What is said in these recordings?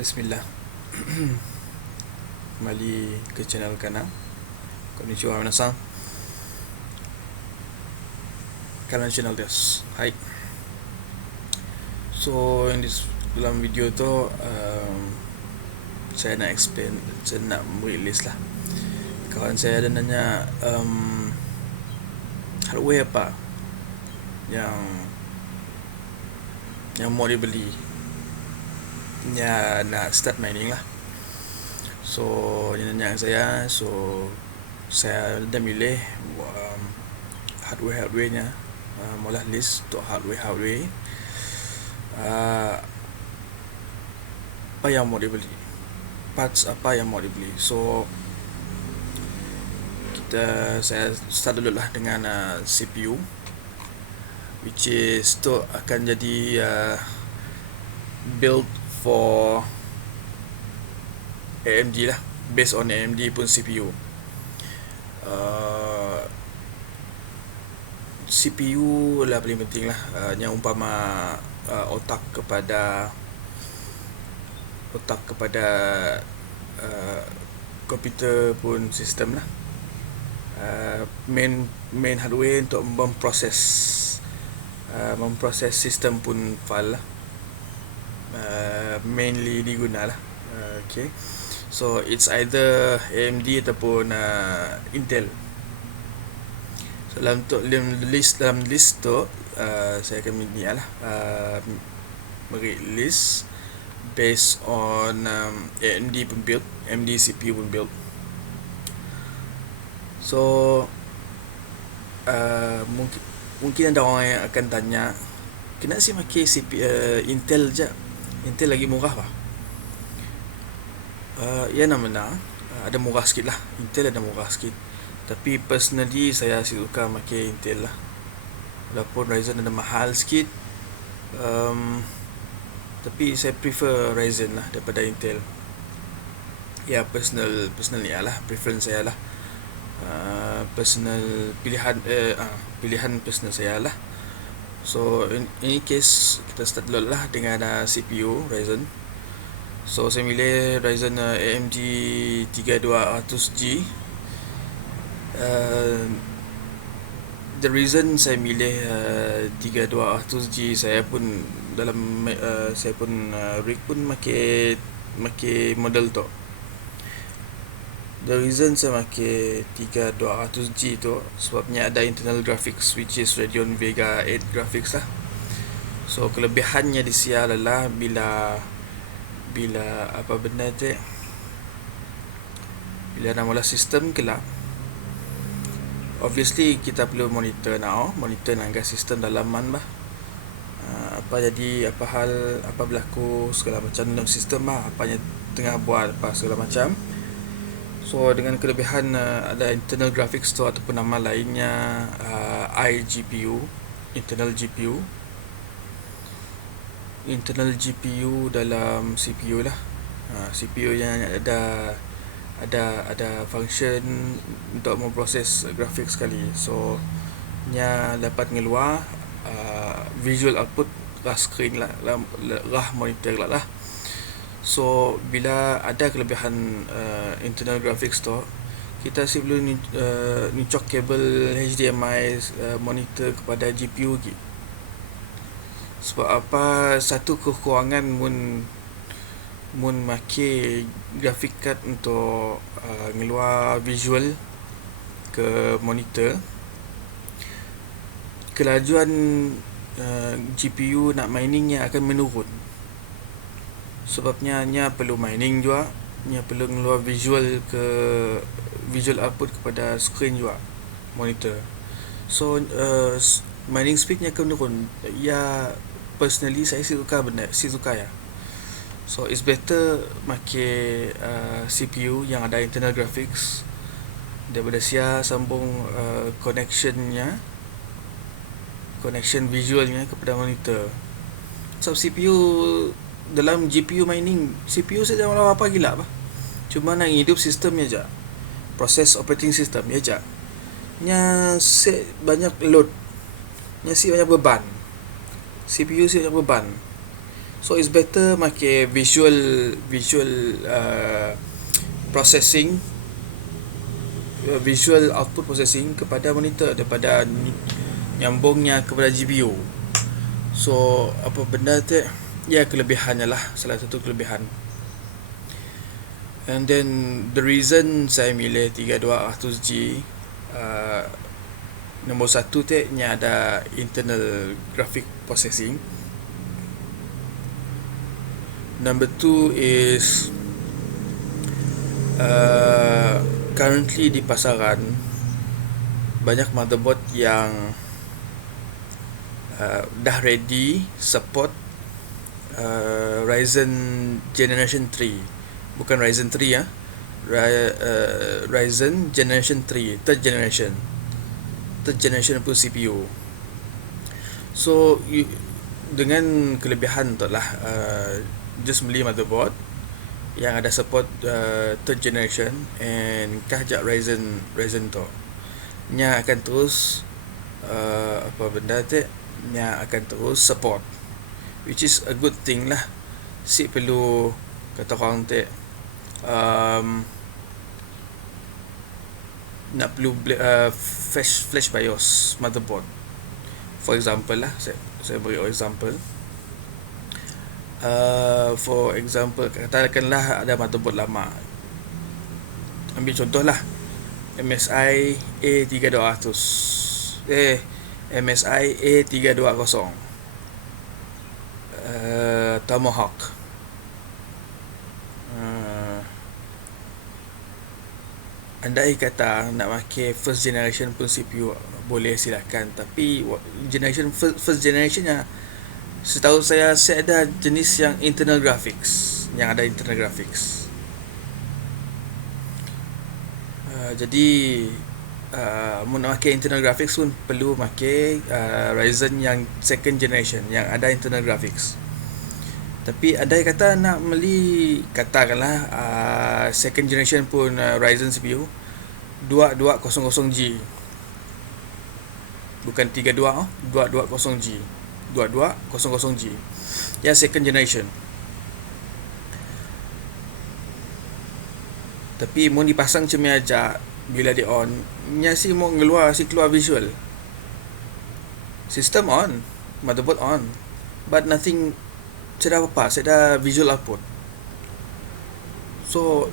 Bismillah. Kembali ke channel Kana. Konnichiwa minasan. Kana channel desu. Hai. So dalam video tu saya nak explain, saya nak beri list lah. Kawan saya ada nanya hardware apa yang mau dibeli nak start mining lah. So dia nanya saya, so saya dah milih hardware-nya, mula list untuk hardware apa yang mau dibeli, parts apa yang mau dibeli. So saya start dulu lah dengan CPU, which is tu akan jadi build for AMD lah, based on AMD pun CPU. CPU lah paling penting lah, yang umpama otak kepada komputer pun sistem lah. Main hardware untuk memproses sistem pun file lah, mainly diguna lah. Okay, so it's either AMD ataupun Intel. So dalam list tu saya akan beri list based on AMD pun build, AMD CPU pun build. So mungkin ada orang yang akan tanya, kenapa sih pakai Intel je? Intel lagi murah lah. Ya namanya ada murah sikit lah, Intel ada murah sikit. Tapi personally saya suka pakai Intel lah. Walaupun Ryzen ada mahal sikit, tapi saya prefer Ryzen lah daripada Intel. Ya personal ni lah, preference saya lah. Pilihan personal saya lah. So in any case, kita start dulu lah dengan CPU Ryzen. So saya milih Ryzen AMD 3200G. The reason saya milih 3200G, saya pun rig pun makai model tu. The reason saya pakai 3200G tu sebabnya ada internal graphics, which is Radeon Vega 8 graphics lah. So kelebihannya di sini adalah bila apa benda tu, bila nak mula sistem kelak, obviously kita perlu monitor angka sistem dalaman bah. Apa jadi, apa hal, apa berlaku, segala macam dalam sistem bah, apa yang tengah buat, apa segala macam. So dengan kelebihan ada internal graphics tu ataupun nama lainnya iGPU, internal GPU dalam CPU lah. CPU yang ada function untuk memproses grafik sekali. So nya dapat ngeluar visual output lah, screen lah monitor lah. So bila ada kelebihan internal graphics tu, kita perlu nyocok kabel HDMI monitor kepada GPU lagi. Sebab apa, satu kekurangan mun make graphic card untuk ngeluar visual ke monitor, kelajuan GPU nak miningnya akan menurun. Sebabnya nya perlu mining juga, nya perlu ngeluar visual output kepada screen juga monitor. So mining speednya akan menurun. Ya personally saya suka ya. So it's better pakai CPU yang ada internal graphics daripada sambung connection visualnya kepada monitor. So CPU dalam GPU mining, CPU saja malah apa gila bah. Cuma nak hidup sistemnya je, proses operating system ya je. Nya set banyak load, nya si banyak beban. CPU si banyak beban. So it's better make visual processing, visual output processing kepada monitor daripada nyambungnya kepada GPU. So apa benda tu ya, kelebihannya lah, salah satu kelebihan. And then the reason saya milih 3200G, nombor satu tu nya ada internal graphic processing. Number two is currently di pasaran banyak motherboard yang dah ready support Ryzen Generation 3. Bukan Ryzen 3 ya, Ryzen Generation 3, third generation pun CPU. So dengan kelebihan tu lah, just beli motherboard yang ada support third generation and kahjak Ryzen tu nya akan terus apa benda tu nya akan terus support, which is a good thing lah. Si perlu kata orang tu nak perlu flash BIOS motherboard. For example lah, saya beri example. For example, katakanlah ada motherboard lama. Ambil contoh lah, MSI A3200, MSI A320, Tomahawk. Andai kata nak pakai first generation pun CPU boleh, silakan. Tapi first generation nya, setahu saya ada jenis yang internal graphics, yang ada internal graphics. Jadi mau nak pakai internal graphics pun perlu pakai Ryzen yang second generation yang ada internal graphics. Tapi andai kata nak beli, katakanlah second generation pun Ryzen CPU 2200G, bukan 32, 2200G, 2200G yang second generation. Tapi mau dipasang macam ni aja, bila di on nya si mau keluar visual, system on, motherboard on, but nothing, saya ada visual output. So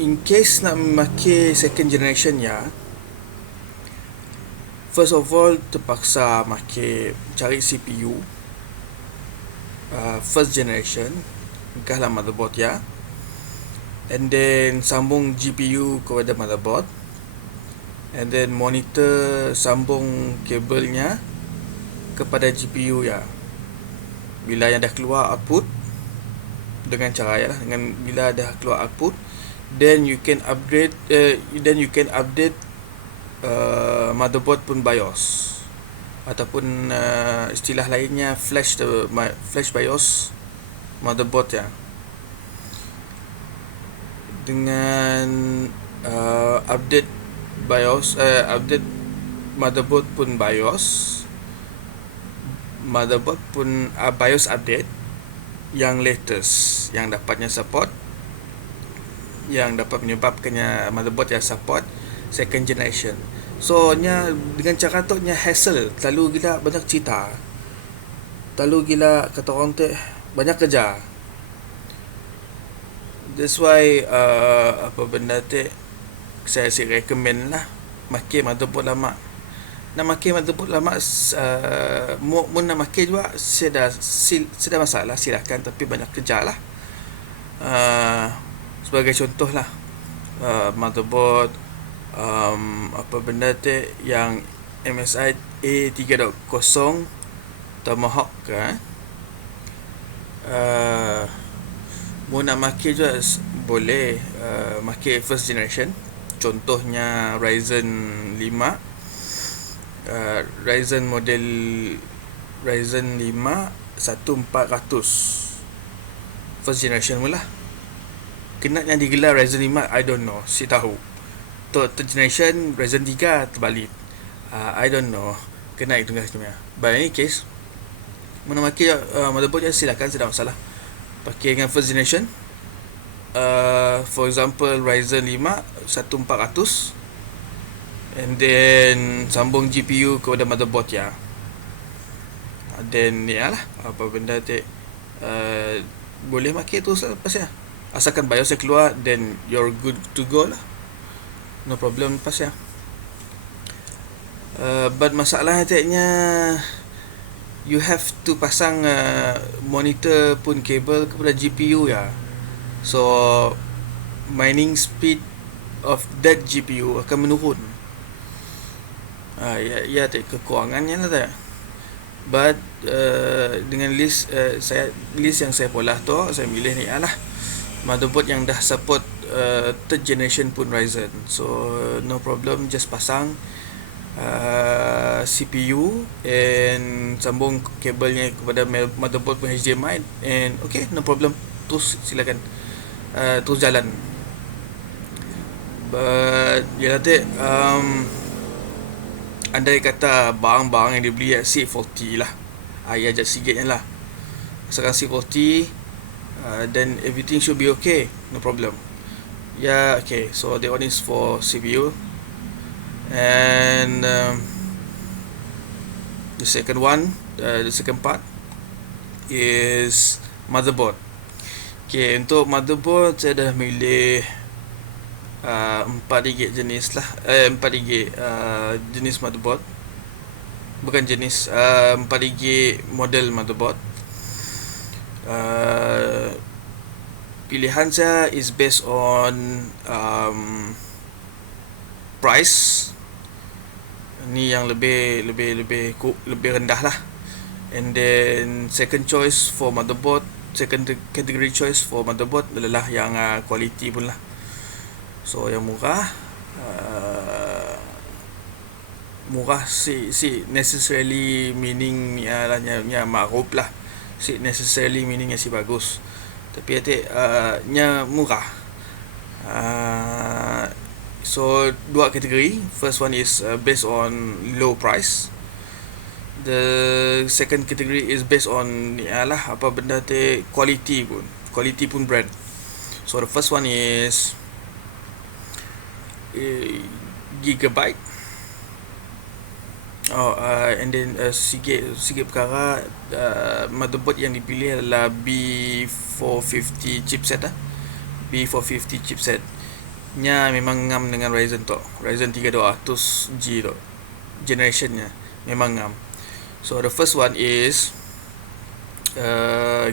in case nak memakai second generation ya, first of all terpaksa cari CPU first generation, engkahlah motherboard ya, and then sambung GPU kepada motherboard, and then monitor sambung kabelnya kepada GPU ya. Bila yang dah keluar output dengan cara ya, dengan bila dah keluar output, then you can update motherboard pun BIOS, ataupun istilah lainnya flash BIOS motherboard ya. Dengan update BIOS, update motherboard pun BIOS update yang latest, yang dapatnya support, yang dapat menyebabkannya motherboard yang support second generation. So dengan cara tu hassle, terlalu gila banyak cerita, terlalu gila kata orang tu banyak kerja. That's why apa benda tu saya recommend lah pakai motherboard lama. Nak pakai motherboard lama, mau nak pakai juga saya dah masalah, silakan, tapi banyak kerja lah. Sebagai contoh lah, motherboard apa benda tu yang MSI A320 Tomahawk kan, mau nak pakai juga boleh pakai first generation, contohnya Ryzen 5, Ryzen model Ryzen 5 1400 first generation mula. Kena yang digelar Ryzen 5, I don't know, si tahu. Third generation Ryzen 3 terbalik, I don't know, kena itu guys. But in any case, Mana pakai motherboard ya silakan, tidak masalah. Pakai dengan first generation. For example Ryzen 5 1400, and then sambung GPU kepada motherboard ya. Then ya lah, apa benda tu boleh pakai tu lepas ya. Asalkan BIOS keluar, then you're good to go lah. No problem lepas ya. But masalah nantinya you have to pasang monitor pun kabel kepada GPU ya. So mining speed of that GPU akan menurun. Ya kekurangannya lah tak. But dengan list yang saya polah tu, saya pilih ni lah motherboard yang dah support third generation pun Ryzen. So no problem, just pasang CPU and sambung kabelnya kepada motherboard pun HDMI, and okay, no problem, terus silakan terus jalan. But ya andai kata barang-barang yang dibeli si faulty lah, ayah ajak sikitnya lah. Asalkan si faulty, then everything should be okay, no problem. Yeah, okay, so that one is for CPU. And the second one, the second part is motherboard. Okay, untuk motherboard saya dah milih 4 jenis lah, 4 jenis motherboard, bukan jenis, 4 model motherboard. Pilihan saya is based on price. Ni yang lebih rendah lah. And then second choice for motherboard, second category choice for motherboard adalah yang quality pun lah. So yang murah si necessarily meaning nya ma'ruf lah. Si necessarily meaning si bagus. Tapi nya murah. So dua kategori. First one is based on low price. The second category is based on apa benda quality pun brand. So the first one is Gigabyte. And then sikit perkara, motherboard yang dipilih adalah B450 chipset B450 chipset nya memang ngam dengan Ryzen 3200G tu, generationnya memang ngam. So the first one is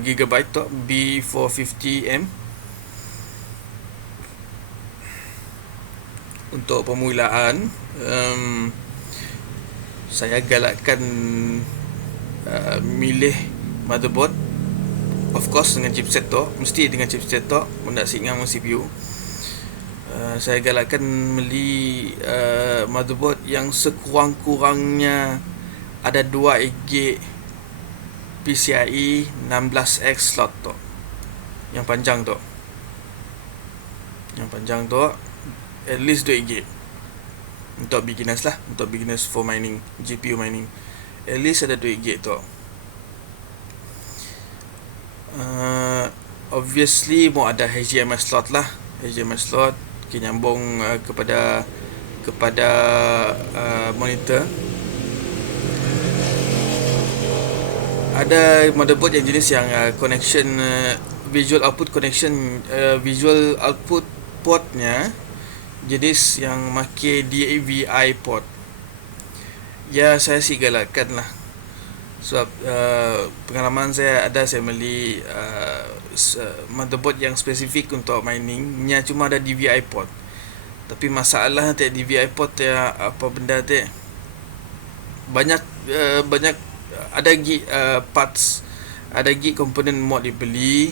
Gigabyte tu B450M. Untuk permulaan, saya galakkan milih motherboard, of course dengan chipset tu, mesti dengan chipset tu, nak singgah CPU. Saya galakkan beli motherboard yang sekurang-kurangnya ada 2 GB PCIe 16X slot tu, yang panjang tu at least 2 GB untuk beginners lah, untuk beginners for mining, GPU mining, at least ada 2 GB tu. Obviously mau ada HDMI slot lah, HDMI slot nyambung kepada monitor. Ada motherboard yang jenis yang connection visual output connection, visual output portnya jenis yang make DVI port. Ya, saya sih galakkan lah, sebab pengalaman saya beli motherboard yang spesifik untuk mining nya cuma ada DVI port. Tapi masalah DVI port ya, apa benda banyak ada parts, ada komponen mod dibeli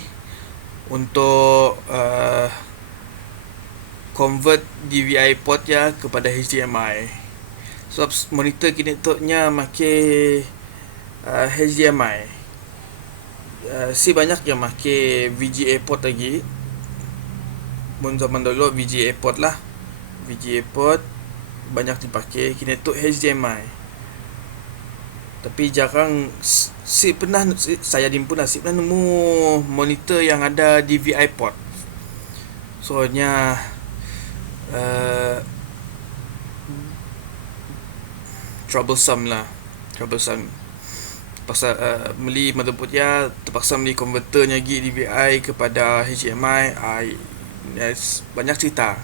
untuk convert DVI port ya kepada HDMI. Sebab monitor kini tu nya make HDMI. Si banyak yang make VGA port lagi. Mun zaman dulu VGA port lah. VGA port banyak dipakai, kini tu HDMI. Tapi jarang saya ni pun pernah nemu monitor yang ada DVI port. Soalnya uh, troublesome lah, troublesome. Pasal beli motherboard dia terpaksa beli converter lagi DVI kepada HDMI. Yes, banyak cerita.